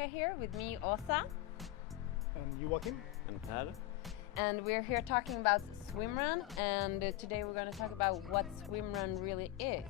Orca here with me, Åsa. And Joachim. And Per. And we're here talking about SwimRun, and today we're going to talk about what SwimRun really is,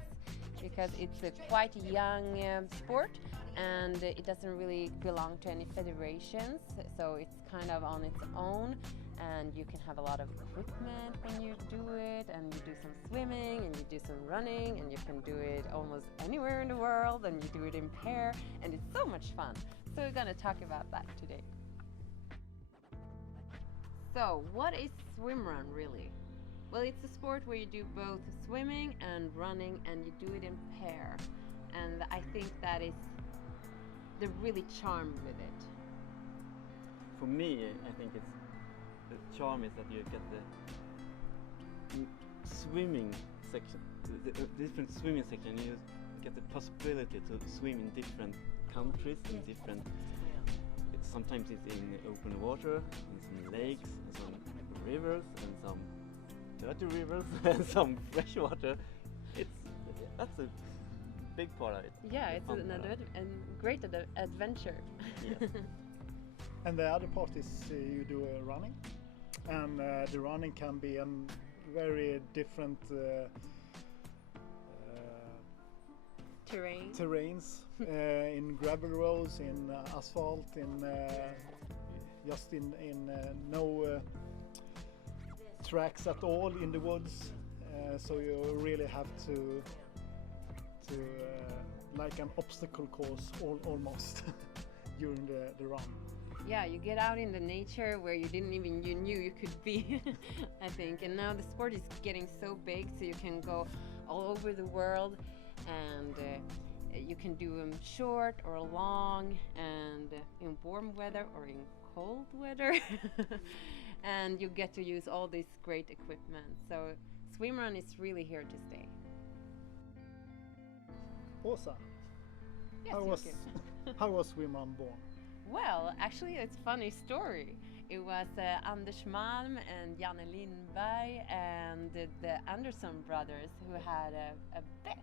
because it's a quite young sport and it doesn't really belong to any federations, so it's kind of on its own, and you can have a lot of equipment when you do it, and you do some swimming and you do some running, and you can do it almost anywhere in the world, and you do it in pair, and it's so much fun. So we're going to talk about that today. So, what is SwimRun really? Well, it's a sport where you do both swimming and running, and you do it in pair. And I think that is the really charm with it. For me, I think it's the charm is that you get the swimming section, the different swimming section. You get the possibility to swim in different countries, in different. Sometimes it's in open water, in some lakes, and some rivers, and some dirty rivers, and some fresh water. That's a big part of it. Yeah, it's a great adventure. Yes. And the other part is you do running, and the running can be a very different terrains, in gravel roads, in asphalt, in just in no tracks at all in the woods. So you really have to like an obstacle course almost during the run. Yeah, you get out in the nature where you knew you could be, I think. And now the sport is getting so big, so you can go all over the world, and you can do them short or long, and in warm weather or in cold weather. And you get to use all this great equipment. So SwimRun is really here to stay. Åsa, Yes, how was SwimRun born? Well, actually, it's a funny story. It was Anders Malm and Janne Lindberg and the Anderson brothers who had a bet.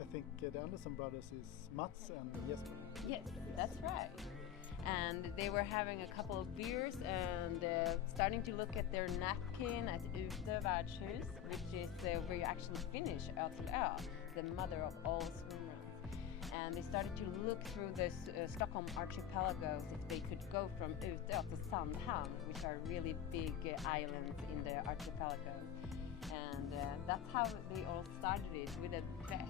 I think the Anderson brothers is Mats and Jesper. Yes, that's right. And they were having a couple of beers and starting to look at their napkin at Ep2 Värdshus, which is where you actually finish Ö till Ö, the mother of all swimruns. And they started to look through the Stockholm archipelagos if they could go from Utö to Sandhamn, which are really big islands in the archipelago. And that's how they all started it, with a bet.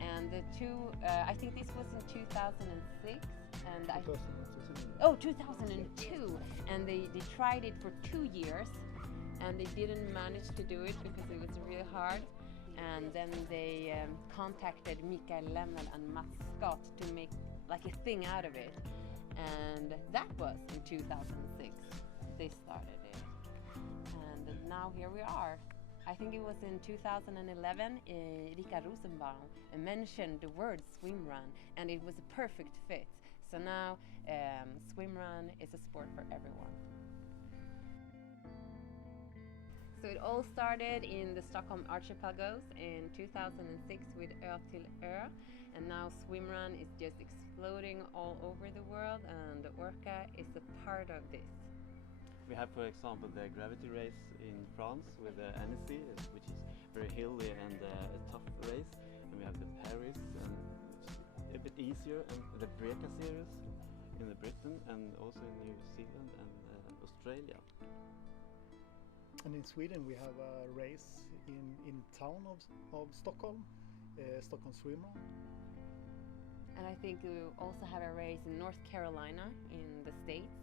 And the two, I think this was in 2006, and 2002, and they tried it for 2 years, and they didn't manage to do it because it was really hard. And then they contacted Mikael Lemmel and Mats Scott to make like a thing out of it, and that was in 2006 they started it, and now here we are. I think it was in 2011, Rika Rosenbaum mentioned the word SwimRun, and it was a perfect fit. So now SwimRun is a sport for everyone. So it all started in the Stockholm archipelagos in 2006 with Ö till Ö, and now SwimRun is just exploding all over the world, and Orca is a part of this. We have, for example, the gravity race in France with the Annecy, which is very hilly and a tough race. And we have the Paris, which is a bit easier, and the Breka series in Britain, and also in New Zealand and Australia. And in Sweden we have a race in town of Stockholm, Stockholm SwimRun. And I think we also have a race in North Carolina in the States.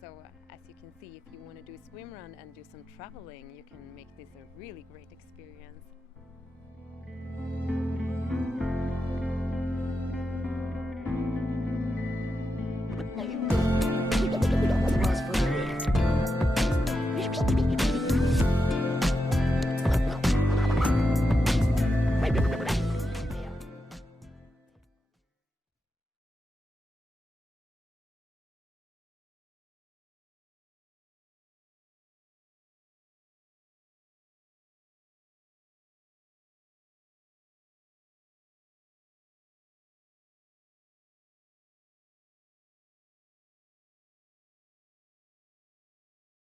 So as you can see, if you want to do SwimRun and do some traveling, you can make this a really great experience. Like